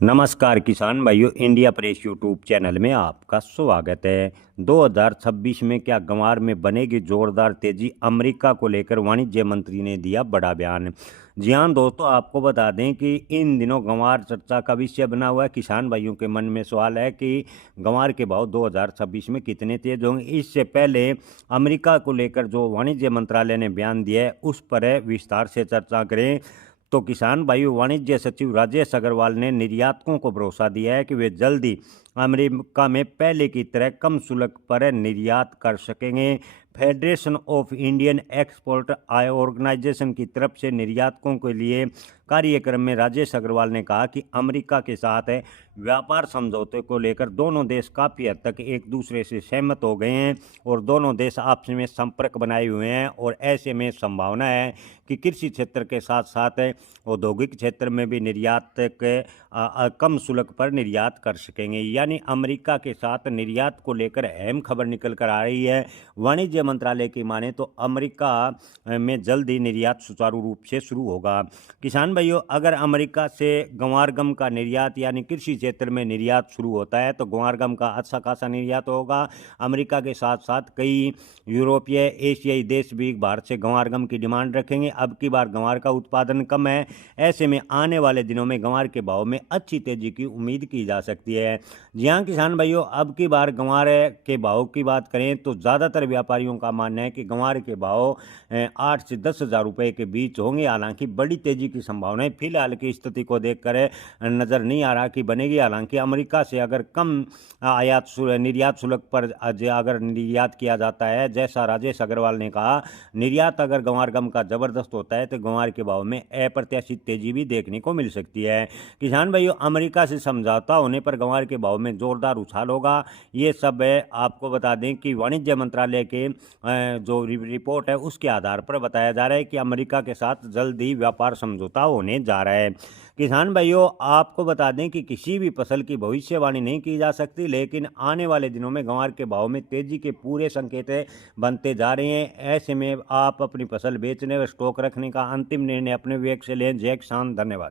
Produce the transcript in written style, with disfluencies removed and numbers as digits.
नमस्कार किसान भाइयों, इंडिया प्रेस यूट्यूब चैनल में आपका स्वागत है। 2026 में क्या गंवार में बनेगी जोरदार तेजी, अमेरिका को लेकर वाणिज्य मंत्री ने दिया बड़ा बयान। जी हां दोस्तों, आपको बता दें कि इन दिनों गंवार चर्चा का विषय बना हुआ है। किसान भाइयों के मन में सवाल है कि गंवार के भाव 2026 में कितने तेज होंगे। इससे पहले अमेरिका को लेकर जो वाणिज्य मंत्रालय ने बयान दिया है उस पर विस्तार से चर्चा करें। तो किसान भाइयों, वाणिज्य सचिव राजेश अग्रवाल ने निर्यातकों को भरोसा दिया है कि वे जल्द ही अमेरिका में पहले की तरह कम शुल्क पर निर्यात कर सकेंगे। Federation of Indian export organisation की तरफ से निर्यातकों के लिए कार्यक्रम में राजेश अग्रवाल ने कहा कि अमेरिका के साथ व्यापार समझौते को लेकर दोनों देश काफ़ी हद तक एक दूसरे से सहमत हो गए हैं और दोनों देश आपस में संपर्क बनाए हुए हैं और ऐसे में संभावना है कि कृषि क्षेत्र के साथ साथ औद्योगिक क्षेत्र में भी निर्यात के कम शुल्क पर निर्यात कर सकेंगे। यानी अमेरिका के साथ निर्यात को लेकर अहम खबर निकल कर आ रही है। वाणिज्य मंत्रालय की माने तो अमेरिका में जल्द ही निर्यात सुचारू रूप से शुरू होगा। किसान भाइयों, अगर अमेरिका से गंवार गम का निर्यात यानी कृषि क्षेत्र में निर्यात शुरू होता है तो गंवार गम का अच्छा खासा निर्यात होगा। अमेरिका के साथ साथ कई यूरोपीय एशियाई देश भी भारत से गंवार गम की डिमांड रखेंगे। अब की बार गंवार का उत्पादन कम है, ऐसे में आने वाले दिनों में गंवार के भाव में अच्छी तेजी की उम्मीद की जा सकती है। जी हाँ किसान भाइयों, अब की बार गंवार के भाव की बात करें तो ज़्यादातर व्यापारियों का मानना है कि गंवार के भाव 8 से 10 हज़ार रुपये के बीच होंगे। हालांकि बड़ी तेजी की संभावनाएं फिलहाल की स्थिति को देखकर नज़र नहीं आ रहा कि बनेगी। हालांकि अमेरिका से अगर कम निर्यात शुल्क पर अगर निर्यात किया जाता है, जैसा राजेश अग्रवाल ने कहा, निर्यात अगर गंवार गम का ज़बरदस्त होता है तो गंवार के भाव में अप्रत्याशित तेजी भी देखने को मिल सकती है। किसान भाइयों, अमेरिका से समझौता होने पर गंवार के भाव में जोरदार उछाल होगा। ये सब है, आपको बता दें कि वाणिज्य मंत्रालय के जो रिपोर्ट है उसके आधार पर बताया जा रहा है कि अमेरिका के साथ जल्द ही व्यापार समझौता होने जा रहा है। किसान भाइयों, आपको बता दें कि किसी भी फसल की भविष्यवाणी नहीं की जा सकती, लेकिन आने वाले दिनों में गंवार के भाव में तेजी के पूरे संकेत बनते जा रहे हैं। ऐसे में आप अपनी फसल बेचने व स्टॉक रखने का अंतिम निर्णय अपने विवेक से लें। जय किसान, धन्यवाद।